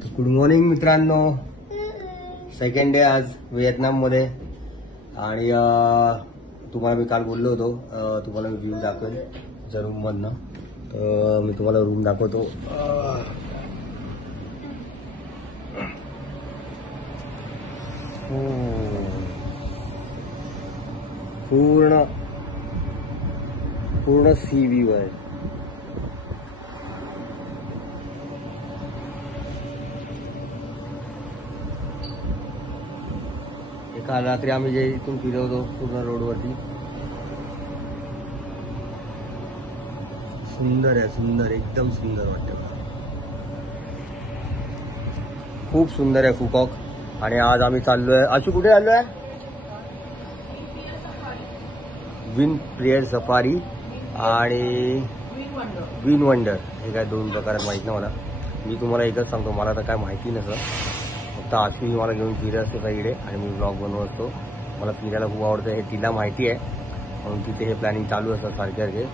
Good morning मित्रांनो. Second day आज व्हिएतनाममध्ये. आणि तुम्हाला मी काल बोललो होतो तुम्हाला मी व्ह्यू दाखवेल त्या रूममधनं. तर मी तुम्हाला रूम दाखवतो. पूर्ण सी व्ह्यू आहे. काल रात्री आम्ही जे इथून फिरवतो पूर्ण रोडवरती. सुंदर आहे, सुंदर, एकदम सुंदर वाटतं. खूप सुंदर आहे फुकॉक. आणि आज आम्ही चाललोय. आशू कुठे चाललोय? विंड प्रेयर सफारी आणि विन वंडर. हे काय दोन प्रकार माहित नाही मला. मी तुम्हाला एकच सांगतो, मला तर काय माहिती नसतं. फक्त आशू ही मला घेऊन फिरत असते सगळीकडे आणि मी ब्लॉग बनवत असतो. मला फिरायला खूप आवडतं, हे तिला माहिती आहे, म्हणून तिथे हे प्लॅनिंग चालू असतं सारखे.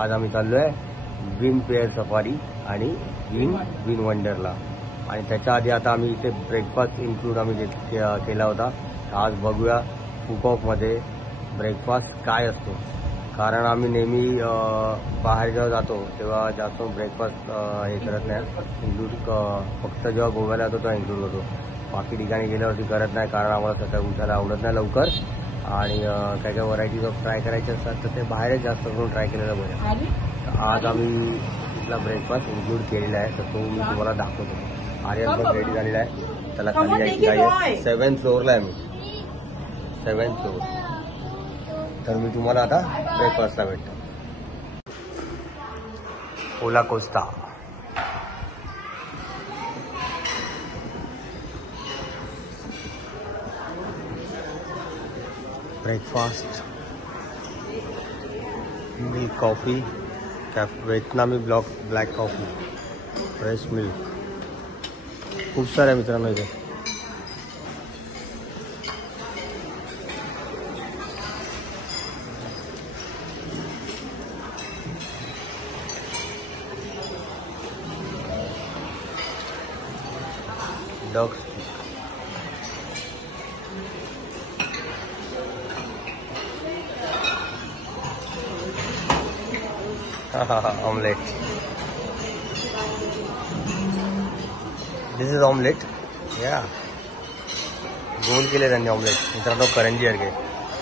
आज आम्ही चाललो आहे विन प्रेयर सफारी आणि विन वंडरला. आणि त्याच्या आधी आता आम्ही इथे ब्रेकफास्ट इन्क्लूड आम्ही केला होता. आज बघूया फुकॉकमध्ये ब्रेकफास्ट काय असतो. कारण आम्ही नेहमी बाहेर जेव्हा जातो तेव्हा जास्त ब्रेकफास्ट हे करत नाही इन्क्लूड. फक्त जेव्हा गोव्याला जातो तेव्हा इन्क्लूड होतो. बाकी ठिकाणी गेल्यावरती करत नाही, कारण आम्हाला सकाळी उठायला आवडत नाही लवकर. आणि काय काय व्हरायटीज ऑफ ट्राय करायचे असतात तर ते बाहेरच जास्त करून ट्राय केलेलं बरं. आज आम्ही इथला ब्रेकफास्ट इन्क्लूड केलेला आहे, तर तो मी तुम्हाला दाखवतो. आर्यन पण रेडी झालेला आहे, त्याला खाली जायची गाडी आहे. 7th फ्लोअरला आहे मी, 7th फ्लोअर. तर मी तुम्हाला आता ब्रेकफास्टला भेटतो. ओला कोस्टा. ब्रेकफास्ट, मिल्क कॉफी, व्हिएतनामी ब्लॅक कॉफी, फ्रेश मिल्क. खूप सारे मित्रांनो इथे. डॉग ऑमलेट. This is omelette. या गोल केले त्यांनी ऑमलेट मित्रांनो, करंजी सारखे.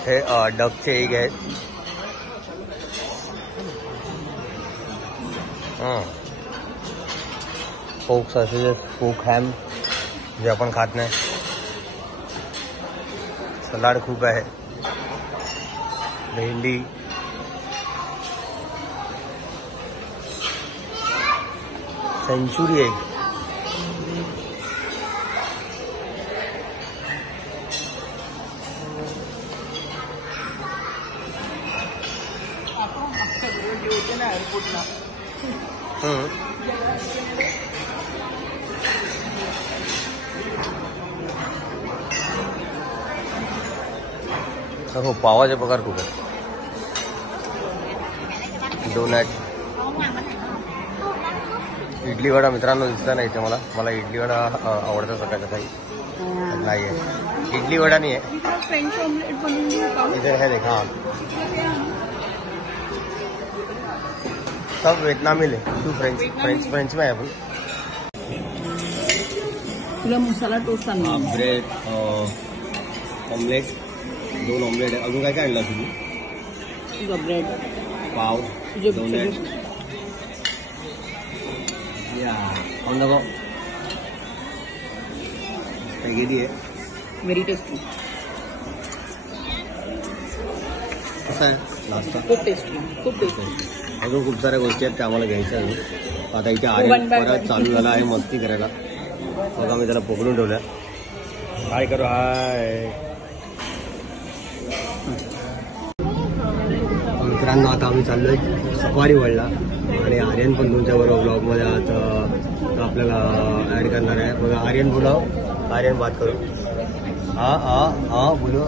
हे डकचे एग आहेत. पोक सॉसेजेस, पोक हॅम जे आपण खात नाही. सलाड खूप आहे. भेंडी, सेंचुरी एग, हो पावाचे प्रकार खूप आहेत. डोनट, इडली वडा मित्रांनो दिसला नाही इथे मला इडली वडा आवडतं सकाळचं काही नाही आहे. इडली वडा नाही आहे इधर है. देखा सब वियतनामी ले. तू फ्रेंच में आहे आपण. तुला मसाला टोस्ट आणला. ब्रेड, ऑमलेट, 2 ऑमलेट आहे. अजून काय काय आणलं तुम्ही? तुझा ब्रेड, पाव, डोनट. या ऑन द गो. स्पॅगेटी आहे. Very tasty. कसं आहे नाश्ता? खूप टेस्टी, खूप टेस्टी. अजून खूप साऱ्या गोष्टी आहेत त्या आम्हाला घ्यायच्या आहेत. आता इथे आर्यन परत चालू झाला आहे मस्ती करायला. बघा मी त्याला पकडून ठेवल्या. हाय करू. हाय मित्रांनो, आता आम्ही चाललोय सफारी वर्ल्डला. आणि आर्यन पण तुमच्याबरोबर ब्लॉगमध्ये आता आपल्याला ॲड करणार आहे. बघा आर्यन बोलाव. आर्यन बात करू. हा बोलो.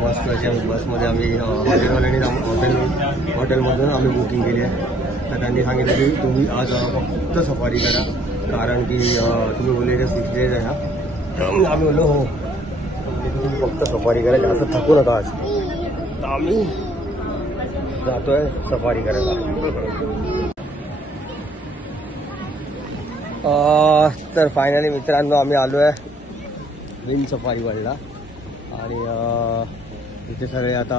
मस्त अशा बसमध्ये आम्ही हॉटेलवाल्यांनी हॉटेलमधून आम्ही बुकिंग केली आहे. तर त्यांनी सांगितलं की तुम्ही आज फक्त सफारी करा कारण की तुम्ही बोलले 6 days आहे ना, आम्ही बोललो हो तुम्ही फक्त सफारी करायला असं थकू नका आज. तर आम्ही जातोय सफारी करायला. तर फायनली मित्रांनो आम्ही आलो आहे विंड सफारी वर्ल्डला आणि इथे सगळे आता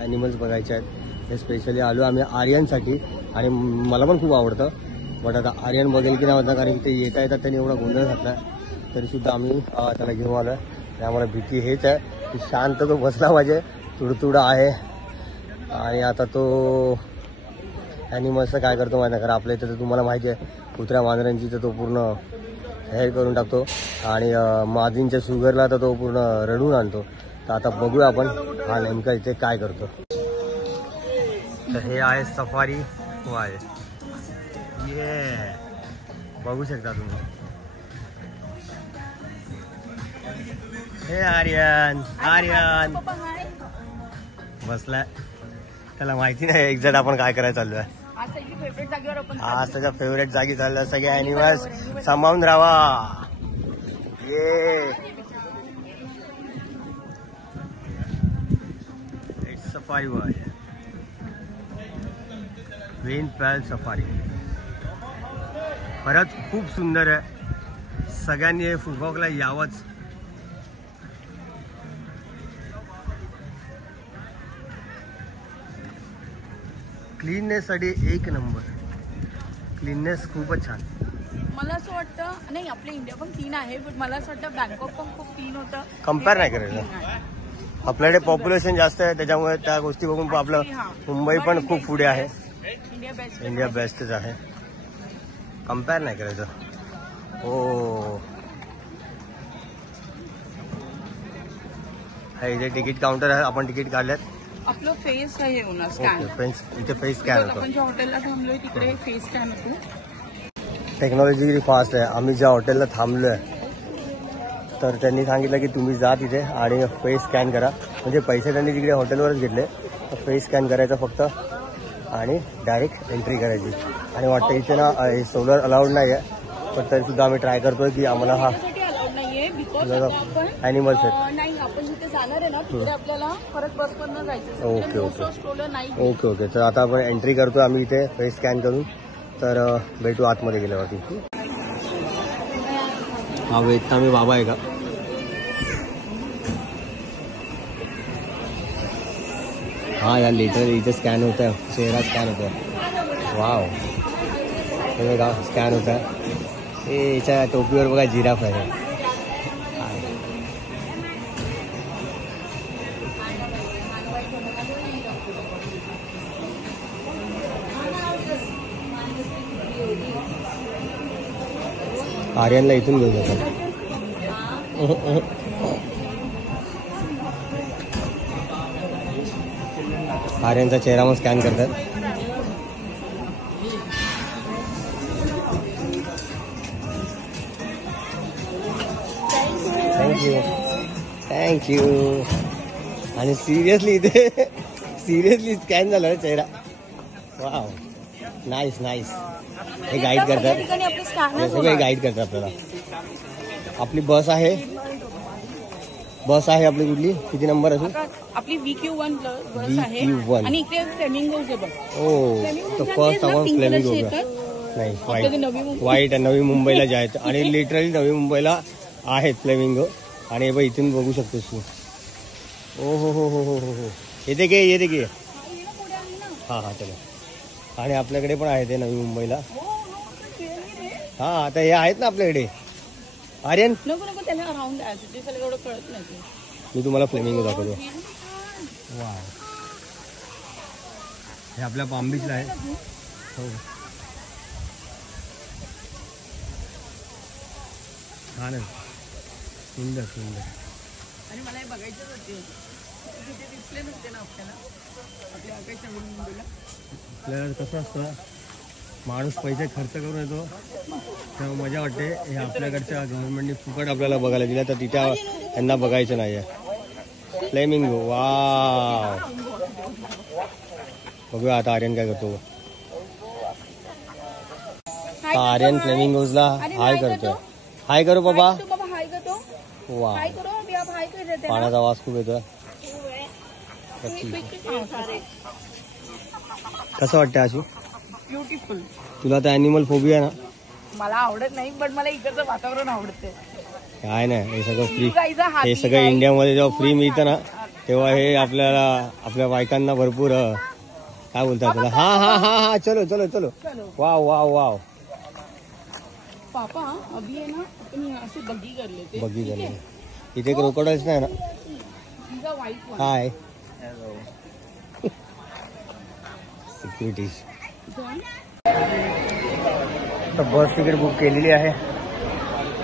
ॲनिमल्स बघायचे आहेत. हे स्पेशली आलो आम्ही आर्यनसाठी आणि मला पण खूप आवडतं. बट आता आर्यन बघेल की नाही होता कारण की ते येता येतात त्यांनी एवढा गोंधळ घातला आहे तरीसुद्धा आम्ही त्याला घेऊन आलो आहे. त्यामुळे भीती हेच आहे की शांत तो बसला पाहिजे, तुडतुडा आहे. आणि आता तो ॲनिमल्सचं काय करतो माहिती आहे कारण आपल्या इथं तर तुम्हाला माहिती आहे कुत्र्या मांजरांची तर तो पूर्ण हेअर करून टाकतो आणि मादींच्या शुगरला तर तो पूर्ण रडून आणतो. तर आता बघूया आपण हा नेमका इथे काय करतो. तर हे आहे सफारी वाय, ये बघू शकता तुम्ही. हे आर्यन आर्यन बसलाय, त्याला माहिती नाही एक्झॅक्ट आपण काय करायला चाललोय. आज त्याच्या फेवरेट जागी चाललोय. सगळे ॲनिमल्स सांभाळून राहा. ये सफारी बॉय, विंड पॅल सफारी खरंच खूप सुंदर आहे. सगळ्यांनी हे फुकॉकला यावंच. क्लीननेससाठी एक नंबर. क्लीननेस खूपच छान. मला असं वाटतं नाही आपलं इंडिया पण क्लीन आहे पण मला असं वाटतं बँकॉक पण खूप क्लीन होतं. कम्पेअर नाही करायचं. आपल्याकडे पॉप्युलेशन जास्त आहे त्याच्यामुळे त्या गोष्टी बघून आपलं मुंबई पण खूप पुढे आहे. इंडिया बेस्टच आहे. कम्पेअर नाही करायचं. हो इथे तिकीट काउंटर आहे. आपण तिकीट काढल्यात. आपलं फेस हे होणार स्कॅन. इथे फेस स्कॅन होतो. आपण ज्या हॉटेलला थांबलोय तिकडे फेस स्कॅन होतो. टेक्नॉलॉजी किती फास्ट आहे. आम्ही ज्या हॉटेलला थांबलोय तर त्यांनी सांगितलं की तुम्ही जा तिथे आणि फेस स्कॅन करा. म्हणजे पैसे त्यांनी तिकडे हॉटेलवरच घेतले तर फेस स्कॅन करायचा फक्त आणि डायरेक्ट एंट्री करायची. आणि वाटतं इथे ना सोलर अलाउड नाही आहे पण तरीसुद्धा आम्ही ट्राय करतोय की आम्हाला हा ॲनिमल्स आहेत. नाही आपण जिथे जाणार आहे ना तिकडे आपल्याला परत बसवरनं जायचं. Okay okay okay. तर आता आपण एंट्री करतोय आम्ही इथे फेस स्कॅन करून. तर भेटू आतमध्ये गेल्यावरती. हा वेदतामी बाबा आहे का? हा यार लिटरली इथे स्कॅन होत आहे. चेहरा स्कॅन होत आहे. वाव हे बघा स्कॅन होत आहे. हे याच्या टोपीवर बघा जिराफ आहे. आर्यनला इथून घेऊन जातात. आर्यनचा चेहरा मग स्कॅन करतात. थँक्यू. आणि सिरियसली इथे सिरियसली स्कॅन झाला चेहरा. Wow nice nice. हे गाईड करतात. सगळे गाईड करतात आपल्याला. आपली बस आहे आपली कुठली किती नंबर असेल? आपली VQ1 बस आहे आणि इकडे फ्लेमिंगोज आहे बघ. ओ तर फर्स्ट आपण फ्लेमिंगो नाही व्हाईट आहे. नवी मुंबईला जे आहेत आणि लिटरली नवी मुंबईला आहेत फ्लेमिंगो. आणि बघ इथून बघू शकतोस तू. ओ हो हो हो हो हो हो. येते घे हां हां चला. आणि आपल्याकडे पण आहे ते नवी मुंबईला. हा आता हे आहेत ना आपल्याकडे. आर्यन नको त्याला राऊंड एवढं कळत नाही. मी तुम्हाला फ्लेमिंगो दाखवतो. वा हे आपल्या पाम बीचला आहे. हो छान आहे. सुंदर सुंदर. आणि मला हे बघायचंच होते तिथे दिसले नसते ना आपल्याला आपल्या आकाशच्या मुंबईला. आपल्याला कसं असतं माणूस पैसे खर्च करून येतो तेव्हा मजा वाटते. हे आपल्याकडच्या गव्हर्नमेंटने फुकट आपल्याला बघायला दिलं तर तिथे त्यांना बघायचं नाही आहे. Flamingo wow. बघूया आता आर्यन काय करतो. आर्यन फ्लेमिंगोजला हाय करतोय. हाय करू बाबा. हाय करतो. वा हाय करो अभी आप हाय कर देते हैं. पाण्याचा आवाज खूप येतोय. कसं वाटतं आशू? ब्युटिफुल. तुला तर अॅनिमल फोबिया ना? मला आवडत नाही पण मला इकडचं वातावरण आवडते. काय नाही हे सगळं फ्री. हे सगळं इंडियामध्ये जेव्हा फ्री मिळतं ना तेव्हा हे आपल्याला आपल्या बायकांना भरपूर काय बोलतात त्याला. हा हा हा हा चलो चलो चलो. Wow wow wow. पापा अभी है ना अपनी यहाँ से बगी कर लेते. बगी कर लेते. इथे क्रोकोडाइल्स नाही ना? हाय सिक्युरिटी. तर बस तिकीट बुक केलेली आहे.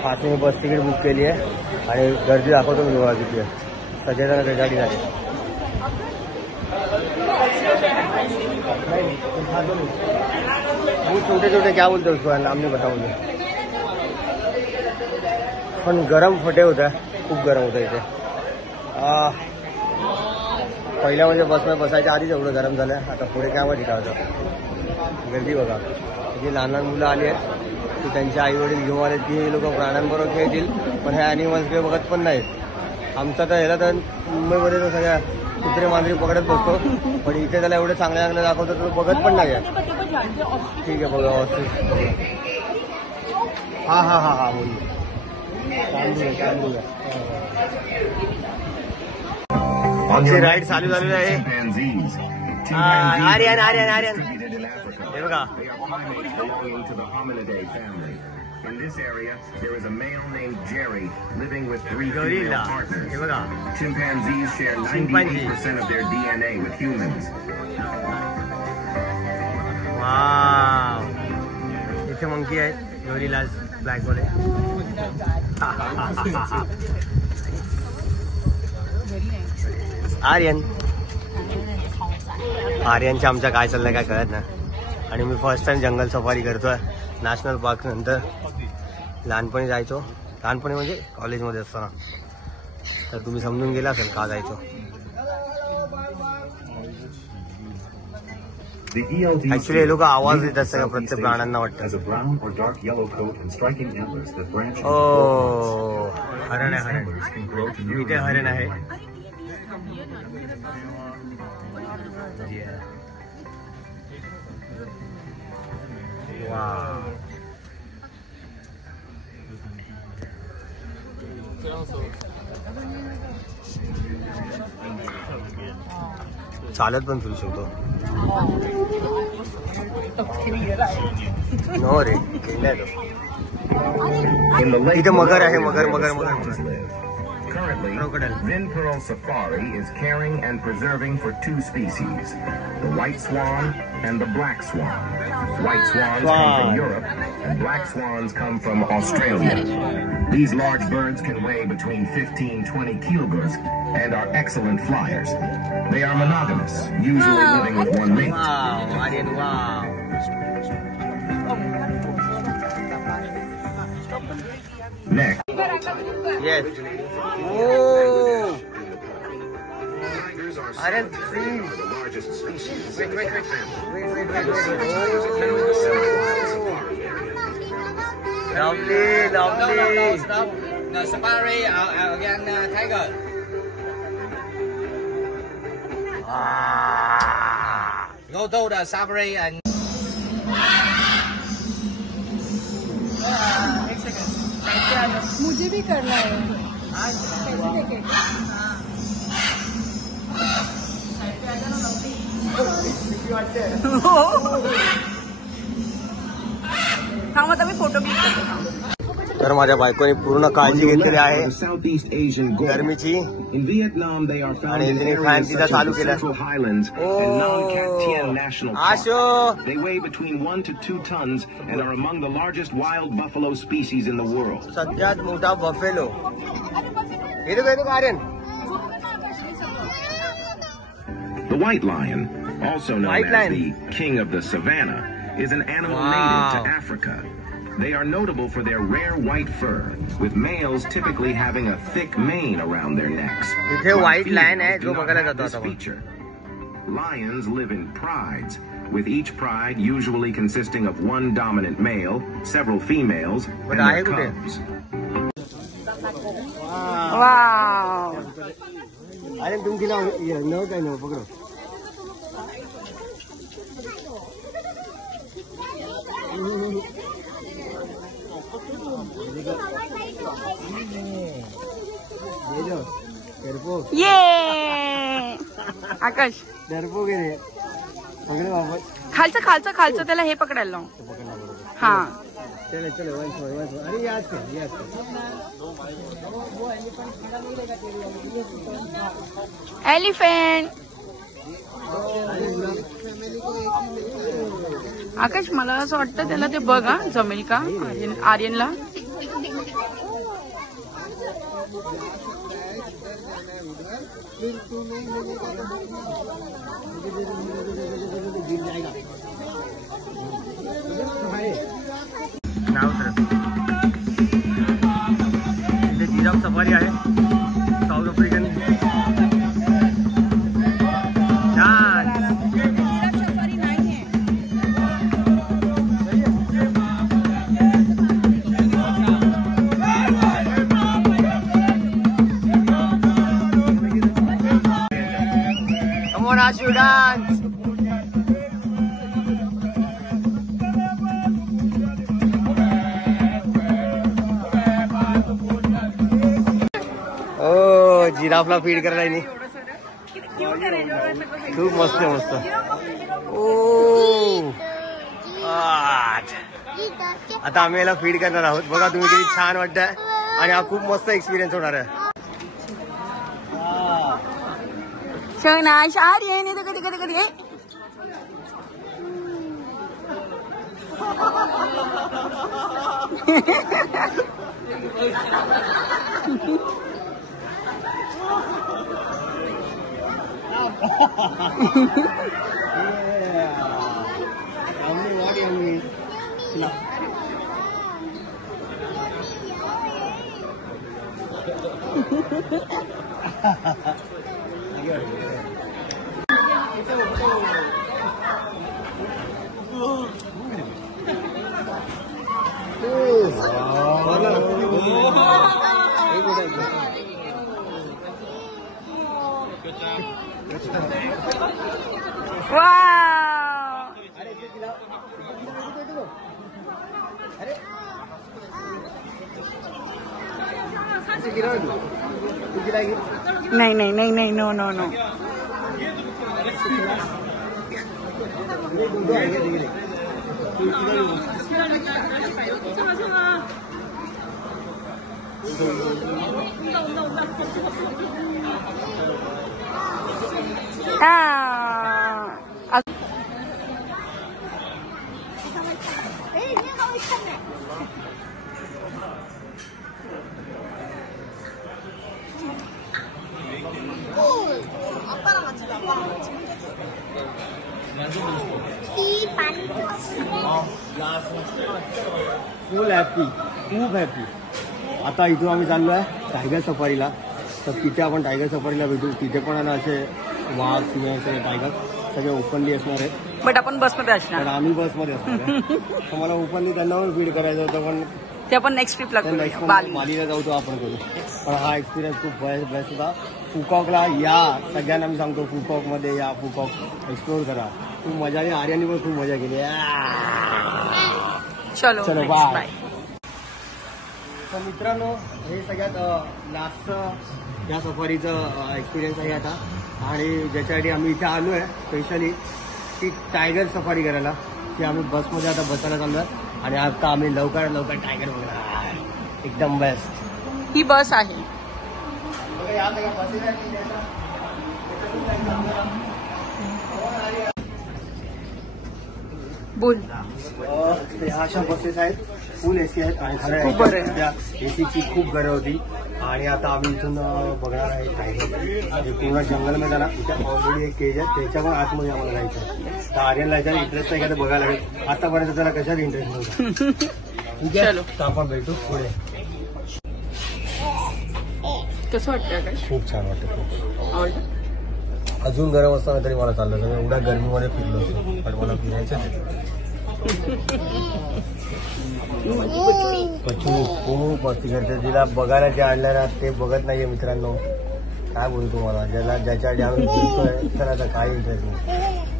5 मी बस तिकीट बुक केली आहे आणि गर्दी दाखवतो मी तुम्हाला किती आहे. सगळेजण त्याच्यासाठी झाले. वो छोटे छोटे क्या बोलते उसको नाम नहीं पता मुझे. पण गरम फटे होता. खूप गरम होतं इथे. पहिल्या म्हणजे बसमध्ये बसायच्या आधीच एवढं गरम झालं. आता पुढे काय माहिती काय होतं. गर्दी बघा. जी लहान लहान मुलं आली आहेत की त्यांचे आई वडील घेऊन आले ती लोक प्राण्यांबरोबर खेळतील पण ह्या ॲनिमल्स काही बघत पण नाहीत. आमचा तर ह्याला तर मुंबईमध्ये तर सगळ्या कुत्रे मांजरी पकडत बसतो पण इथे त्याला एवढे चांगल्या चांगलं दाखवतो तो बघत पण नाही. ठीक आहे बघा. हा हा हा हा बोल. आमची राईड चालू झालेली आहे. आर्यन आर्यन आर्यन हे बघा. In this area, there is a male named Jerry living with 3 female partners. Chimpanzees share 98% of their DNA with humans. Wow. इथे मंकी आहेत. गोरिल्लाज ब्लॅक वाले. आर्यन आर्यनच्या आमच्या काय चाललंय काय कळत नाही. आणि मी फर्स्ट टाइम जंगल सफारी करतोय नॅशनल पार्क नंतर. लहानपणी जायचो. लहानपणी म्हणजे कॉलेजमध्ये असताना. तर तुम्ही समजून गेला असेल का जायचो. ऍक्च्युली हे लोक आवाज देत असतात प्रत्येक प्राण्यांना वाटतं. ओ हरण आहे. हरण इथे हरण आहे. चालत पण फिरू शकतो. नो रे इथे मगर आहे. मगर मगर मगर. Currently, Vin Pearl Safari is caring and preserving for 2 species, the white swan and the black swan. White swans come from Europe and black swans come from Australia. These large birds can weigh between 15-20 kilograms and are excellent flyers. They are monogamous, usually living with one mate. Wow, Aryan, wow. Next. Yes. Oh. Aryan, see. The largest species. Wait. Lovely. Stop. No, safari again, tiger. Go to the safari and. मुझे भी करना है. कैसे देखेगा? थांब आता मी photo click करते. तर माझ्या बायकोने पूर्ण काळजी घेतलेली आहे गरमीची. In Vietnam, they are found in तिने areas फॅन तिचा such as चालू the केला. Central Highlands and Non-Cat Tien National Park. Asho They weigh between 1 to 2 tons and are among the largest wild buffalo species in the world. सगळ्यात मोठा buffalo. येतो Aryan. The white lion, also known White as lion. the king of the savannah, is an animal Wow. native to Africa. They are notable for their rare white fur, with males typically having a thick mane around their necks. इथे while white lion females आहे do जो not बघायला have जातो this आता आपण. feature. Lions live in prides, with each pride usually consisting of one dominant male, several females, and their cubs. Wow अरे तुम किला न काय न पकडो ये आकाश डरपोक आहे रे पकडे वापस खालचं खालचं खालचं त्याला हे पकडायला लाव. हा चलो चलो वन अरे याद कर एलिफंट. आकाश मला असं वाटतं त्याला ते बघ हा जमेल का आर्यनला. इथे जिराफ सफारी आहे south African. Come on, Ashu, dance. जिराफला फीड करायला खूप मस्त मस्त. ओ आता आम्ही याला फीड करणार आहोत. बघा तुम्ही किती छान वाटतंय आणि हा खूप मस्त एक्सपिरियन्स होणार आहे. शनाश आर्यन येतो कधी कधी कधी. नहीं नहीं नहीं नहीं no no no. Full happy खूप हॅपी. आता इथून आम्ही चाललो आहे टायगर सफारीला. तर तिथे आपण टायगर सफारीला भेटू. तिथे पण आहे ना असे वाघ सिंह टायगर सगळे ओपनली असणार आहेत. बट आपण बसमध्ये असणार. पण आम्ही बसमध्ये असणार आहे. तर मला ओपनली त्यांना पण फीड करायचं होतं. पण ते आपण नेक्स्ट ट्रिपला नेक्स्ट बालीला जाऊ तो आपण करू. पण हा एक्सपिरियन्स खूप बेस्ट होता. फुकॉकला या सगळ्यांना मी सांगतो फुकॉकमध्ये या. फुकॉक एक्सप्लोर करा. खूप मजा आली. आर्याने पण खूप मजा केली. चलो चलो बाय. तर मित्रांनो हे सगळ्यात लास्टचं या सफारीचं एक्सपिरियन्स आहे आता. आणि ज्याच्यासाठी आम्ही इथे आलो आहे स्पेशली ती टायगर सफारी करायला. ती आम्ही बसमध्ये आता बसायला चाललो आहे. आणि आता आम्ही लवकर लवकर टायगर बघणार. एकदम बेस्ट ही बस आहे. या सगळ्या बसेस आहेत. बोल. ह्या अशा बसेस आहेत फुल एसी आहेत. आणि खरं एसीची खूप गरज होती. आणि आता आम्ही इथून बघणार आहे टायगर. पूर्ण जंगलमध्ये ना इथे ऑलरेडी एक केज आहे. त्याच्या पण आतमध्ये आम्हाला जायचं आहे. तर आर्यनला याच्यात इंटरेस्ट आहे का ते बघायला लागेल. आतापर्यंत त्याला कशात इंटरेस्ट नव्हता. ठीक आहे तर आपण भेटू पुढे. कसं वाटतं आकाश? खूप छान वाटतं. खूप आवडलं. अजून गरम असताना तरी मला चाललं तर एवढ्या गरमीमध्ये फिरलो असतो पण मला फिरायचं आहे. पचू खूप मस्ती करते. तिला बघायला जे आणलं ना ते बघत नाहीये मित्रांनो. काय बोलू तुम्हाला, ज्याच्या आम्ही फिरतोय तर आता काय इंटरेस्ट नाही.